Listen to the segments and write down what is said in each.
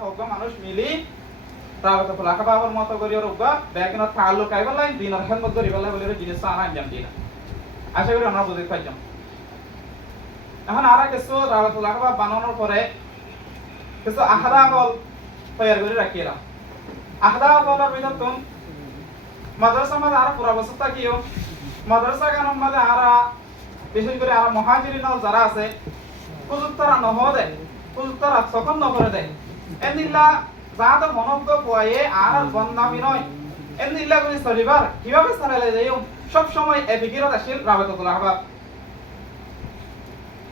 hoga মানুষ মিলি রাবত ফুলাকা বাবার মতো করি রোগা ব্যাকিন তাআল্লুক কাইবার লাই দিনের খেদমত করি বলে বলে জিনিস আনা জান দিনা আশা করি আমরা বুঝতে পারলাম। এখন আর কিছু রাবত ফুলাকা বাবা বানানোর পরে কিছু আহদা বল তৈরি করে রাখিলাম। আহদা বলার ভিতর তুম মাদ্রাসা মধ্যে আর পুরা বছর থাকিও মাদ্রাসা গানের মধ্যে আর বিশেষ করে আর মহাজিরিন যারা আছে প্রযুক্তরা নহদে প্রযুক্তরা তখন নকরে দেয় এনিল্লা যাতে মনজ্ঞ পোয়ে আর বন্দামি নয় এনিল্লা করে চলিবার কিভাবে চালালে যাই সব সময় এ ফিকিরত আসিল রাবেতুল আহবাব।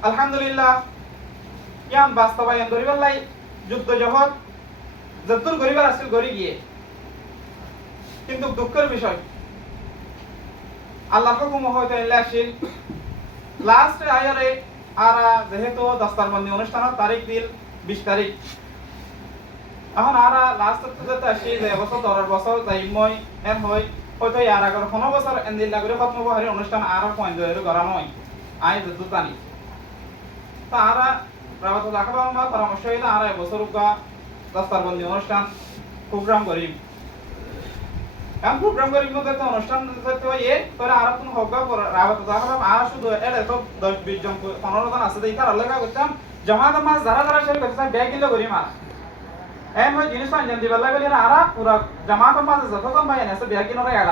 আলহামদুলিল্লাহ ইয়ান বাস্তবায়ন করিবার লাই যুদ্ধ জহর যদ্দুর গরিবার আসিল গরি গিয়ে কিন্তু দুঃখের বিষয় আল্লাহ হুকুম হয়তো এলে আসিল লাস্ট আয়ারে আর যেহেতু দস্তারবন্দি অনুষ্ঠানের তারিখ দিল 20 তারিখ এখন আর লাস্ট যেতে আসি যে বছর 10 বছর যাইমই এর হয় হয়তো আর আগর 15 বছর এন্দিল লাগরে খতম বহারি অনুষ্ঠান আর পয়েন্ট ধরে করা নয় আই যত জানি তা আর রাবাত রাখবা মা পরামর্শ হইলা আর বছর গা দস্তারবন্দি অনুষ্ঠান প্রোগ্রাম করি এখন প্রোগ্রাম করি মধ্যে তো অনুষ্ঠান তো তোরা আর কোন হগা রাবাত রাখবা আর শুধু এর তো 10-20 জন 15 জন আছে দেই তার লাগা করতাম জামাত মাস যারা যারা সেই কথা ব্যাগ গিলো করি মাস মই জিনিস আনজাম দিবার লাগে আর পুরা জামাত মাস যতজন ভাই আছে ব্যাগ কিনরে এলা